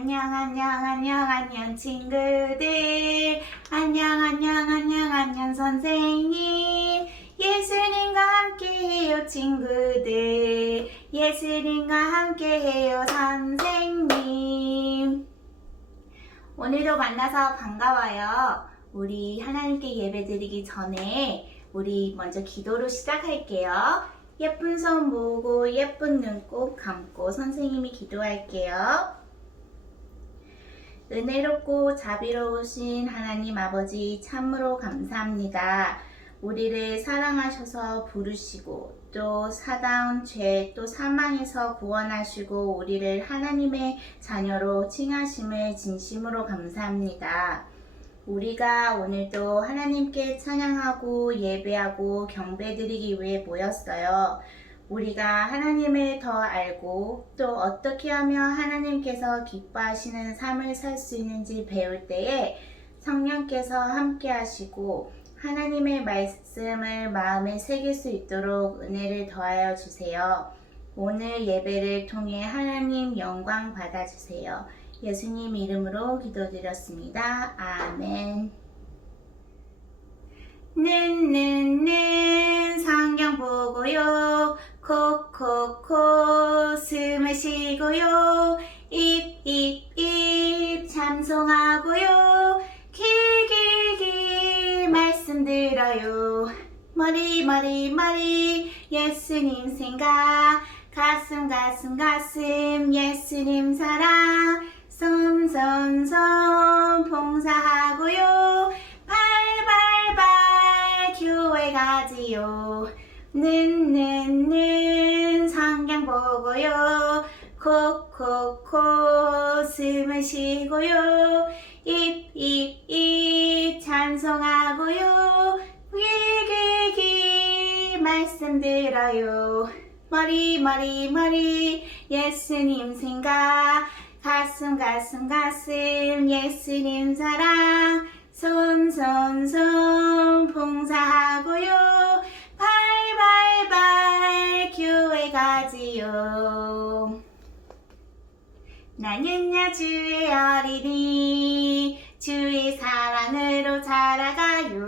안녕 친구들. 안녕 선생님. 예수님과 함께해요 친구들. 예수님과 함께해요 선생님. 오늘도 만나서 반가워요. 우리 하나님께 예배드리기 전에 우리 먼저 기도로 시작할게요. 예쁜 손 모으고 예쁜 눈 꼭 감고 선생님이 기도할게요. 은혜롭고 자비로우신 하나님 아버지 참으로 감사합니다. 우리를 사랑하셔서 부르시고 또 사다운 죄 또 사망에서 구원하시고 우리를 하나님의 자녀로 칭하심을 진심으로 감사합니다. 우리가 오늘도 하나님께 찬양하고 예배하고 경배드리기 위해 모였어요. 우리가 하나님을 더 알고 또 어떻게 하면 하나님께서 기뻐하시는 삶을 살 수 있는지 배울 때에 성령께서 함께 하시고 하나님의 말씀을 마음에 새길 수 있도록 은혜를 더하여 주세요. 오늘 예배를 통해 하나님 영광 받아주세요. 예수님 이름으로 기도드렸습니다. 아멘. 성경 보고요. 콕콕콕 숨을 쉬고요. 입 찬송하고요. 길 말씀 들어요. 머리 예수님 생각. 가슴 예수님 사랑. 손 봉사하고요. 발 교회 가지요. 성경 보고요. 콕콕콕 숨을 쉬고요. 입 찬송하고요. 귀 말씀 들어요. 머리 예수님 생각. 가슴 예수님 사랑. 손 봉사하고요. 발 교회 가지요. 나는야 주의 어린이 주의 사랑으로 자라가요.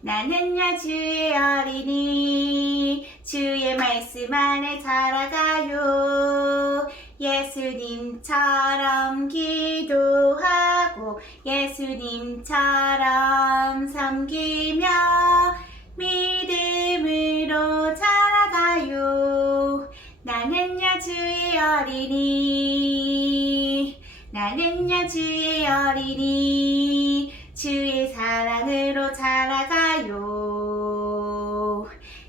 나는야 주의 어린이 주의 말씀 안에 자라가요. 예수님처럼 기도하고 예수님처럼 섬기며 믿음으로 자라가요. 나는야 주의 어린이. 나는야 주의 어린이 주의 사랑으로 자라가요.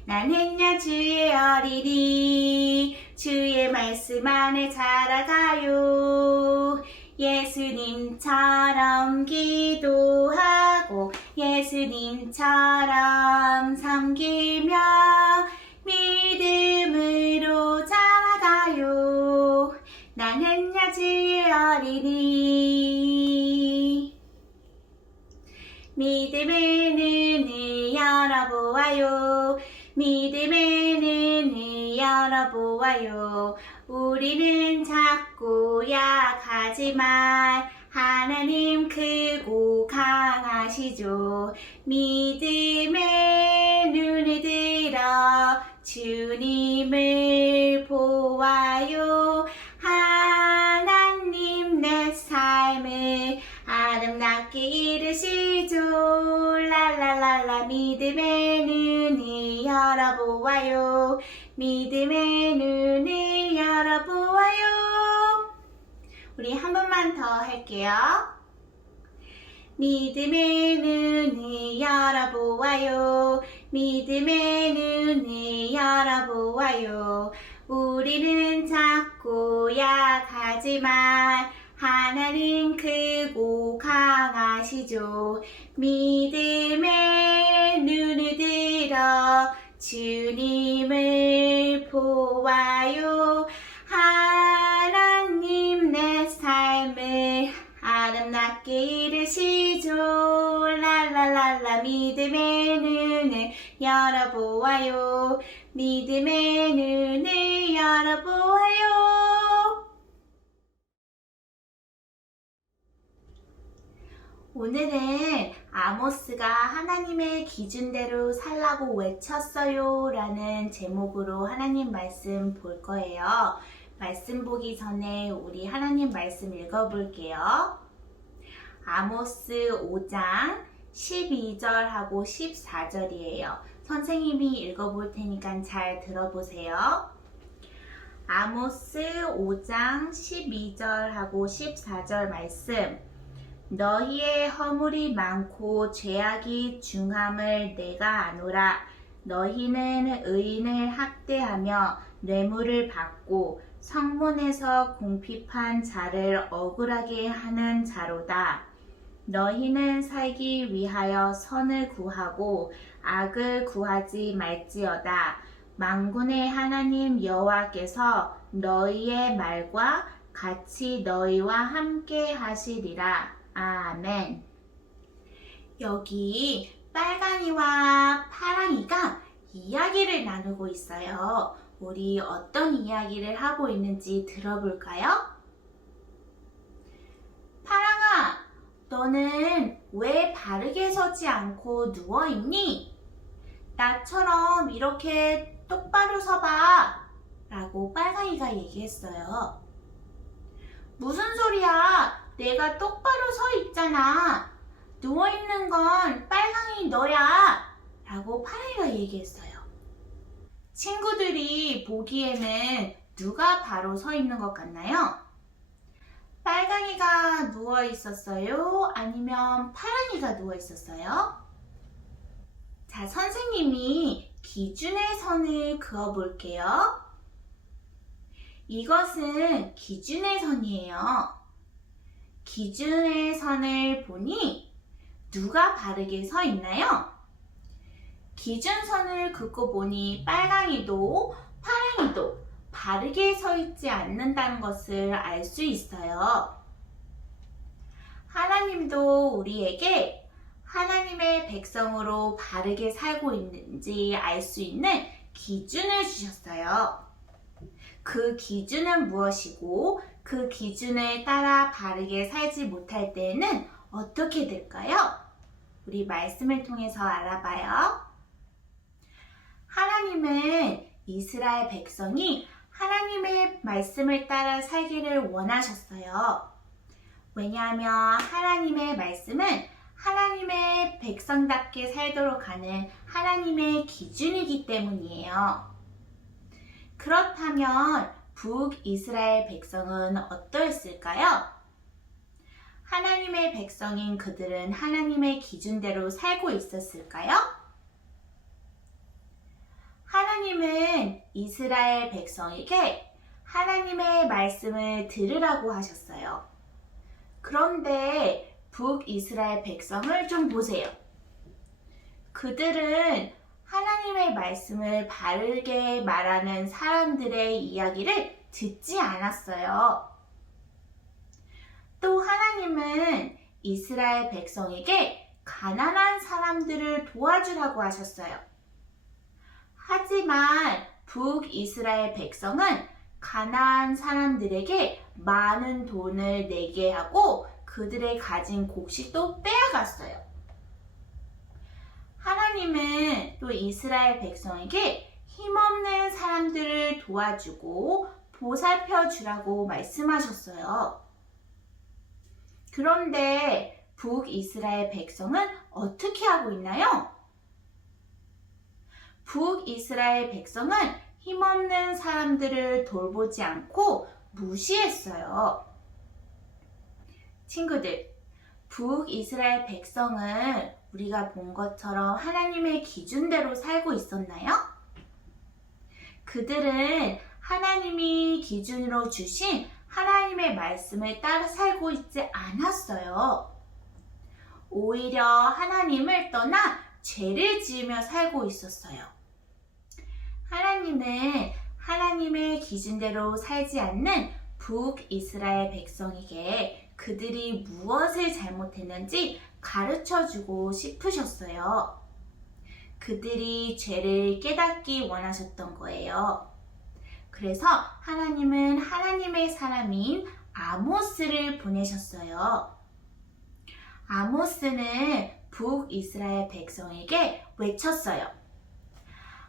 나는야 주의 어린이 주의 말씀 안에 자라가요. 예수님처럼 기도하고 예수님처럼 섬기며 믿음으로 자라가요. 나는야 주의 어린이. 믿음의 눈을 열어보아요. 믿음의 눈을 열어보아요. 우리는 작고 약하지만 하나님 크고 강하시죠. 믿음의 눈을 들어 주님을 보아요. 하나님 내 삶을 아름답게 이루시죠. 랄랄랄라. 믿음의 눈을 열어보아요. 믿음의 눈을 열어보아요. 우리 한 번만 더 할게요. 믿음의 눈을 열어보아요. 믿음의 눈을 열어보아요. 우리는 작고 약하지만 하나님 크고 강하시죠. 믿음의 눈을 들어 주님을 보아요. 하나님 내 삶을 아름답게 이루시죠. 랄랄랄라. 믿음의 눈을 열어보아요. 믿음의 눈을 열어보아요. 오늘은 아모스가 하나님의 기준대로 살라고 외쳤어요 라는 제목으로 하나님 말씀 볼 거예요. 말씀 보기 전에 우리 하나님 말씀 읽어볼게요. 아모스 5장 12절하고 14절이에요. 선생님이 읽어볼 테니까 잘 들어보세요. 아모스 5장 12절하고 14절 말씀. 너희의 허물이 많고 죄악이 중함을 내가 아노라. 너희는 의인을 학대하며 뇌물을 받고 성문에서 궁핍한 자를 억울하게 하는 자로다. 너희는 살기 위하여 선을 구하고 악을 구하지 말지어다. 만군의 하나님 여호와께서 너희의 말과 같이 너희와 함께 하시리라. 아멘. 여기 빨강이와 파랑이가 이야기를 나누고 있어요. 우리 어떤 이야기를 하고 있는지 들어볼까요? 파랑아, 너는 왜 바르게 서지 않고 누워있니? 나처럼 이렇게 똑바로 서봐 라고 빨강이가 얘기했어요. 무슨 소리야? 내가 똑바로 서 있잖아. 누워있는 건 빨강이 너야 라고 파랑이가 얘기했어요. 친구들이 보기에는 누가 바로 서 있는 것 같나요? 빨강이가 누워 있었어요? 아니면 파랑이가 누워 있었어요? 자, 선생님이 기준의 선을 그어 볼게요. 이것은 기준의 선이에요. 기준의 선을 보니 누가 바르게 서 있나요? 기준선을 긋고 보니 빨강이도 파랑이도 바르게 서 있지 않는다는 것을 알 수 있어요. 하나님도 우리에게 하나님의 백성으로 바르게 살고 있는지 알 수 있는 기준을 주셨어요. 그 기준은 무엇이고 그 기준을 따라 바르게 살지 못할 때에는 어떻게 될까요? 우리 말씀을 통해서 알아봐요. 하나님은 이스라엘 백성이 하나님의 말씀을 따라 살기를 원하셨어요. 왜냐하면 하나님의 말씀은 하나님의 백성답게 살도록 하는 하나님의 기준이기 때문이에요. 그렇다면 북이스라엘 백성은 어떠했을까요? 하나님의 백성인 그들은 하나님의 기준대로 살고 있었을까요? 하나님은 이스라엘 백성에게 하나님의 말씀을 들으라고 하셨어요. 그런데 북이스라엘 백성을 좀 보세요. 그들은 하나님의 말씀을 바르게 말하는 사람들의 이야기를 듣지 않았어요. 또 하나님은 이스라엘 백성에게 가난한 사람들을 도와주라고 하셨어요. 하지만 북이스라엘 백성은 가난한 사람들에게 많은 돈을 내게 하고 그들의 가진 곡식도 빼앗았어요. 하나님은 또 이스라엘 백성에게 힘없는 사람들을 도와주고 보살펴 주라고 말씀하셨어요. 그런데 북이스라엘 백성은 어떻게 하고 있나요? 북이스라엘 백성은 힘없는 사람들을 돌보지 않고 무시했어요. 친구들, 북이스라엘 백성은 우리가 본 것처럼 하나님의 기준대로 살고 있었나요? 그들은 하나님이 기준으로 주신 하나님의 말씀을 따라 살고 있지 않았어요. 오히려 하나님을 떠나 죄를 지으며 살고 있었어요. 하나님은 하나님의 기준대로 살지 않는 북이스라엘 백성에게 그들이 무엇을 잘못했는지 가르쳐주고 싶으셨어요. 그들이 죄를 깨닫기 원하셨던 거예요. 그래서 하나님은 하나님의 사람인 아모스를 보내셨어요. 아모스는 북이스라엘 백성에게 외쳤어요.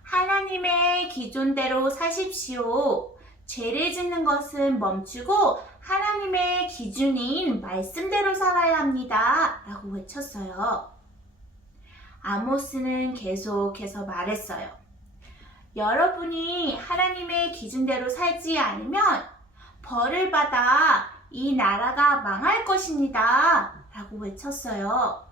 하나님의 기준대로 사십시오. 죄를 짓는 것은 멈추고 하나님의 기준인 말씀대로 살아야 합니다. 라고 외쳤어요. 아모스는 계속해서 말했어요. 여러분이 하나님의 기준대로 살지 않으면 벌을 받아 이 나라가 망할 것입니다. 라고 외쳤어요.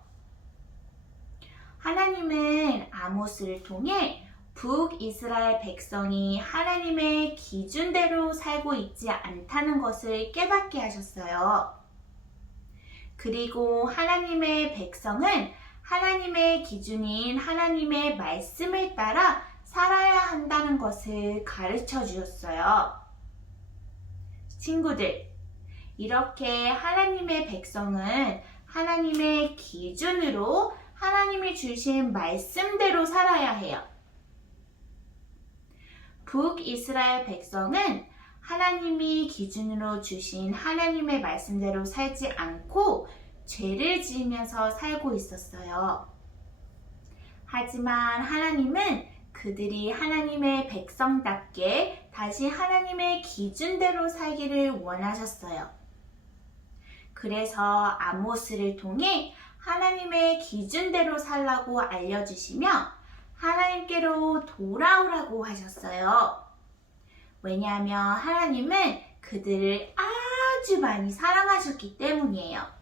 하나님은 아모스를 통해 북이스라엘 백성이 하나님의 기준대로 살고 있지 않다는 것을 깨닫게 하셨어요. 그리고 하나님의 백성은 하나님의 기준인 하나님의 말씀을 따라 살아야 한다는 것을 가르쳐 주셨어요. 친구들, 이렇게 하나님의 백성은 하나님의 기준으로 하나님이 주신 말씀대로 살아야 해요. 북이스라엘 백성은 하나님이 기준으로 주신 하나님의 말씀대로 살지 않고 죄를 지으면서 살고 있었어요. 하지만 하나님은 그들이 하나님의 백성답게 다시 하나님의 기준대로 살기를 원하셨어요. 그래서 아모스를 통해 하나님의 기준대로 살라고 알려주시며 하나님께로 돌아오라고 하셨어요. 왜냐하면 하나님은 그들을 아주 많이 사랑하셨기 때문이에요.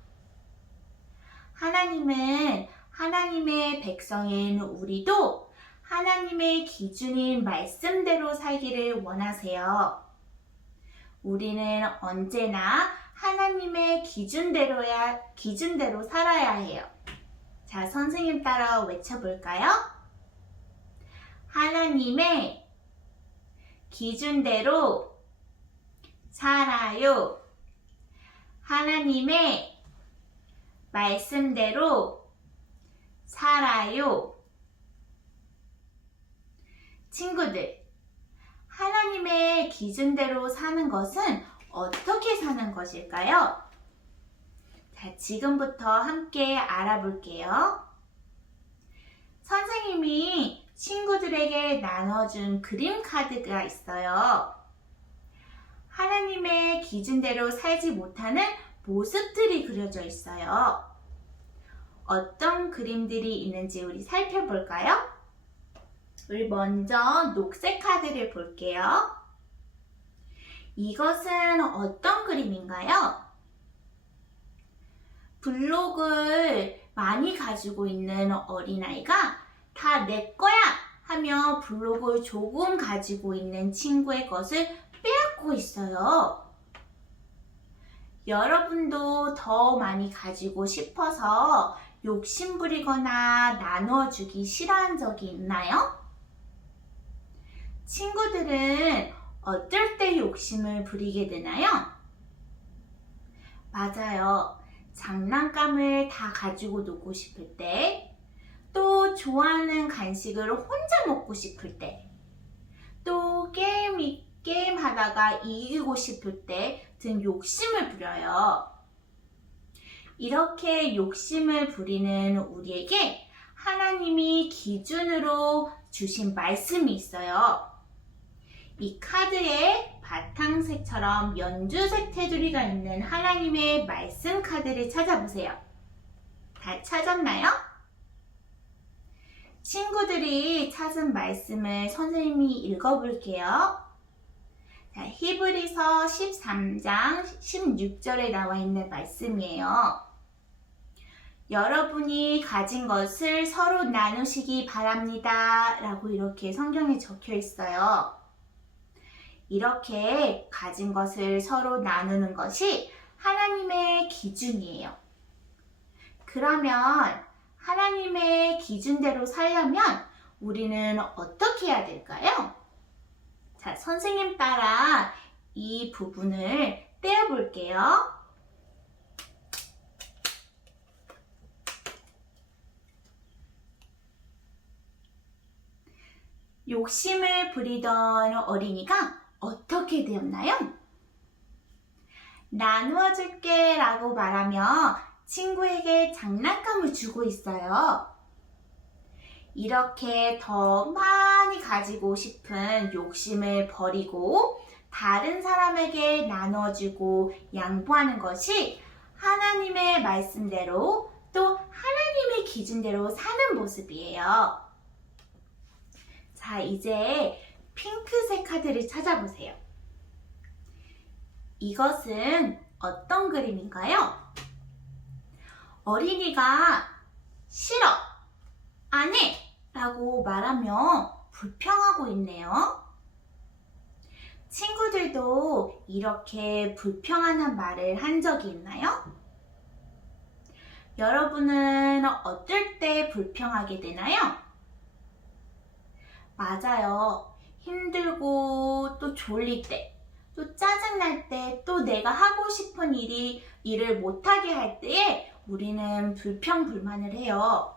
하나님은 하나님의 백성인 우리도 하나님의 기준인 말씀대로 살기를 원하세요. 우리는 언제나 하나님의 기준대로 살아야 해요. 자, 선생님 따라 외쳐볼까요? 하나님의 기준대로 살아요. 하나님의 말씀대로 살아요. 친구들, 하나님의 기준대로 사는 것은 어떻게 사는 것일까요? 자, 지금부터 함께 알아볼게요. 선생님이 친구들에게 나눠준 그림 카드가 있어요. 하나님의 기준대로 살지 못하는 모습들이 그려져 있어요. 어떤 그림들이 있는지 우리 살펴볼까요? 우리 먼저 녹색 카드를 볼게요. 이것은 어떤 그림인가요? 블록을 많이 가지고 있는 어린아이가 다 내 거야 하며 블록을 조금 가지고 있는 친구의 것을 빼앗고 있어요. 여러분도 더 많이 가지고 싶어서 욕심부리거나 나눠주기 싫어한 적이 있나요? 친구들은 어떨 때 욕심을 부리게 되나요? 맞아요. 장난감을 다 가지고 놀고 싶을 때, 또 좋아하는 간식을 혼자 먹고 싶을 때, 또 게임 하다가 이기고 싶을 때 등 욕심을 부려요. 이렇게 욕심을 부리는 우리에게 하나님이 기준으로 주신 말씀이 있어요. 이 카드에 바탕색처럼 연두색 테두리가 있는 하나님의 말씀 카드를 찾아보세요. 다 찾았나요? 친구들이 찾은 말씀을 선생님이 읽어볼게요. 자, 히브리서 13장 16절에 나와 있는 말씀이에요. 여러분이 가진 것을 서로 나누시기 바랍니다. 라고 이렇게 성경에 적혀 있어요. 이렇게 가진 것을 서로 나누는 것이 하나님의 기준이에요. 그러면 하나님의 기준대로 살려면 우리는 어떻게 해야 될까요? 자, 선생님 따라 이 부분을 떼어볼게요. 욕심을 부리던 어린이가 어떻게 되었나요? 나누어 줄게 라고 말하며 친구에게 장난감을 주고 있어요. 이렇게 더 많이 가지고 싶은 욕심을 버리고 다른 사람에게 나눠주고 양보하는 것이 하나님의 말씀대로 또 하나님의 기준대로 사는 모습이에요. 자, 이제 핑크색 카드를 찾아보세요. 이것은 어떤 그림인가요? 어린이가 싫어, 안 해 라고 말하며 불평하고 있네요. 친구들도 이렇게 불평하는 말을 한 적이 있나요? 여러분은 어떨 때 불평하게 되나요? 맞아요. 힘들고 또 졸릴 때, 또 짜증날 때, 또 내가 하고 싶은 일을 못하게 할 때에 우리는 불평불만을 해요.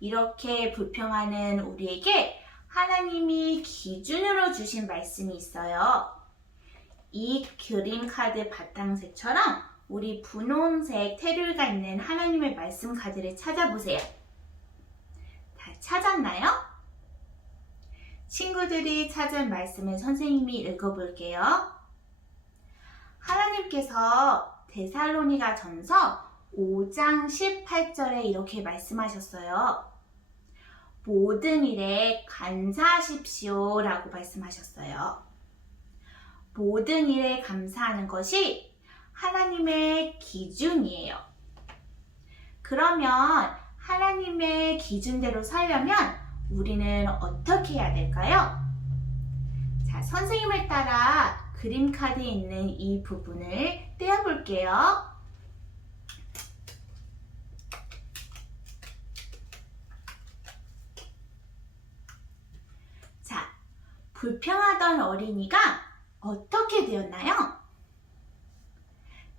이렇게 불평하는 우리에게 하나님이 기준으로 주신 말씀이 있어요. 이 그림 카드 바탕색처럼 우리 분홍색 테두리가 있는 하나님의 말씀 카드를 찾아보세요. 다 찾았나요? 친구들이 찾은 말씀을 선생님이 읽어볼게요. 하나님께서 데살로니가 전서 5장 18절에 이렇게 말씀하셨어요. 모든 일에 감사하십시오 라고 말씀하셨어요. 모든 일에 감사하는 것이 하나님의 기준이에요. 그러면 하나님의 기준대로 살려면 우리는 어떻게 해야 될까요? 자, 선생님을 따라 그림 카드에 있는 이 부분을 떼어볼게요. 자, 불평하던 어린이가 어떻게 되었나요?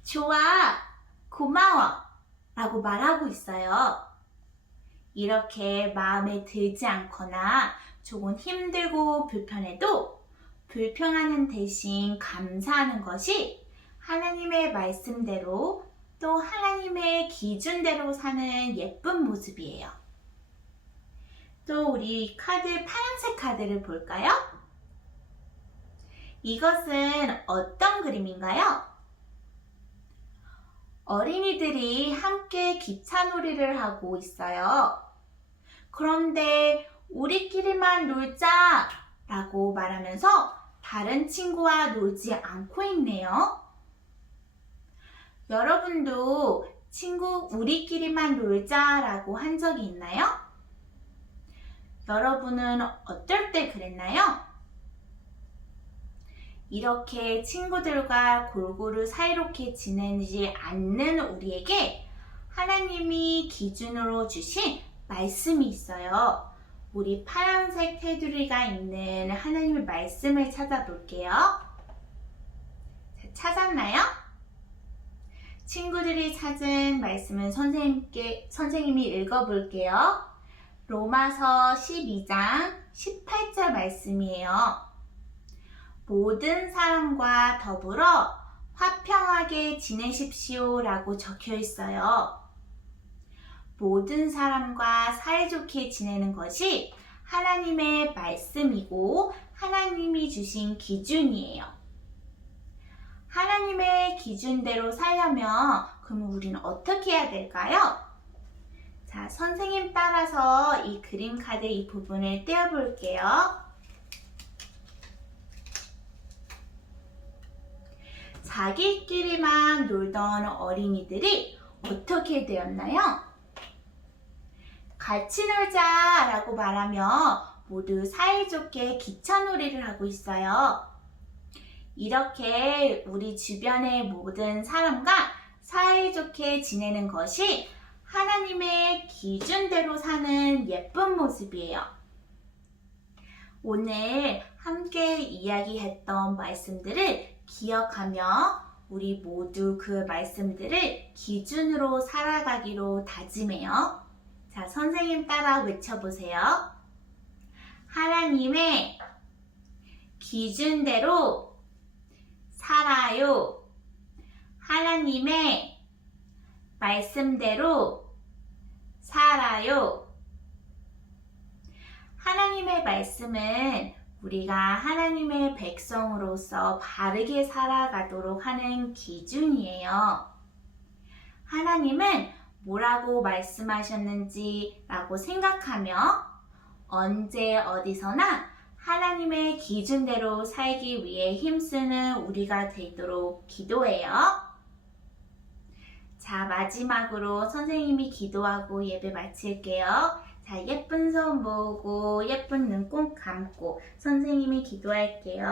좋아, 고마워 라고 말하고 있어요. 이렇게 마음에 들지 않거나 조금 힘들고 불편해도 불평하는 대신 감사하는 것이 하나님의 말씀대로 또 하나님의 기준대로 사는 예쁜 모습이에요. 또 우리 파란색 카드를 볼까요? 이것은 어떤 그림인가요? 어린이들이 함께 기차놀이를 하고 있어요. 그런데 우리끼리만 놀자 라고 말하면서 다른 친구와 놀지 않고 있네요. 여러분도 우리끼리만 놀자 라고 한 적이 있나요? 여러분은 어떨 때 그랬나요? 이렇게 친구들과 골고루 사이좋게 지내지 않는 우리에게 하나님이 기준으로 주신 말씀이 있어요. 우리 파란색 테두리가 있는 하나님의 말씀을 찾아볼게요. 자, 찾았나요? 친구들이 찾은 말씀은 선생님이 읽어볼게요. 로마서 12장 18절 말씀이에요. 모든 사람과 더불어 화평하게 지내십시오 라고 적혀 있어요. 모든 사람과 사이좋게 지내는 것이 하나님의 말씀이고 하나님이 주신 기준이에요. 하나님의 기준대로 살려면 그럼 우리는 어떻게 해야 될까요? 자, 선생님 따라서 이 그림 카드 이 부분을 떼어볼게요. 자기끼리만 놀던 어린이들이 어떻게 되었나요? 같이 놀자 라고 말하며 모두 사이좋게 기차놀이를 하고 있어요. 이렇게 우리 주변의 모든 사람과 사이좋게 지내는 것이 하나님의 기준대로 사는 예쁜 모습이에요. 오늘 함께 이야기했던 말씀들을 기억하며 우리 모두 그 말씀들을 기준으로 살아가기로 다짐해요. 자, 선생님 따라 외쳐보세요. 하나님의 기준대로 살아요. 하나님의 말씀대로 살아요. 하나님의 말씀은 우리가 하나님의 백성으로서 바르게 살아가도록 하는 기준이에요. 하나님은 뭐라고 말씀하셨는지 라고 생각하며 언제 어디서나 하나님의 기준대로 살기 위해 힘쓰는 우리가 되도록 기도해요. 자, 마지막으로 선생님이 기도하고 예배 마칠게요. 자, 예쁜 손 모으고 예쁜 눈 꼭 감고 선생님이 기도할게요.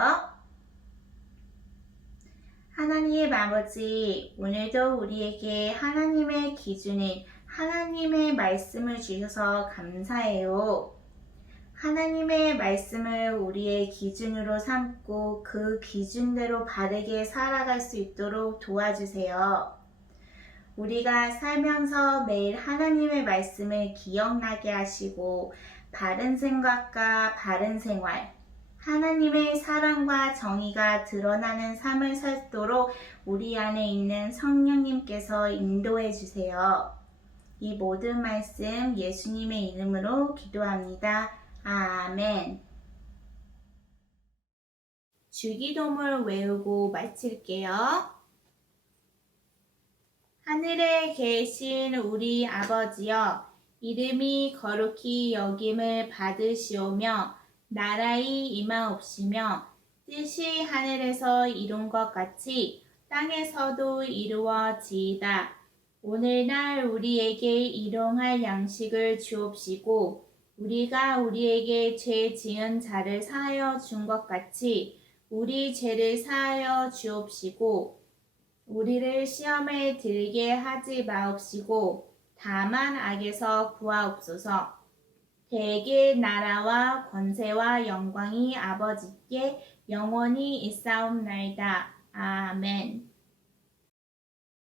하나님 아버지, 오늘도 우리에게 하나님의 기준인 하나님의 말씀을 주셔서 감사해요. 하나님의 말씀을 우리의 기준으로 삼고 그 기준대로 바르게 살아갈 수 있도록 도와주세요. 우리가 살면서 매일 하나님의 말씀을 기억나게 하시고 바른 생각과 바른 생활, 하나님의 사랑과 정의가 드러나는 삶을 살도록 우리 안에 있는 성령님께서 인도해 주세요. 이 모든 말씀 예수님의 이름으로 기도합니다. 아멘. 주기도문을 외우고 마칠게요. 하늘에 계신 우리 아버지여, 이름이 거룩히 여김을 받으시오며 나라의 임하옵시며 뜻이 하늘에서 이룬 것 같이 땅에서도 이루어지이다. 오늘날 우리에게 일용할 양식을 주옵시고 우리가 우리에게 죄 지은 자를 사하여 준 것 같이 우리 죄를 사하여 주옵시고 우리를 시험에 들게 하지 마옵시고 다만 악에서 구하옵소서. 대개 나라와 권세와 영광이 아버지께 영원히 있사옵나이다. 아멘.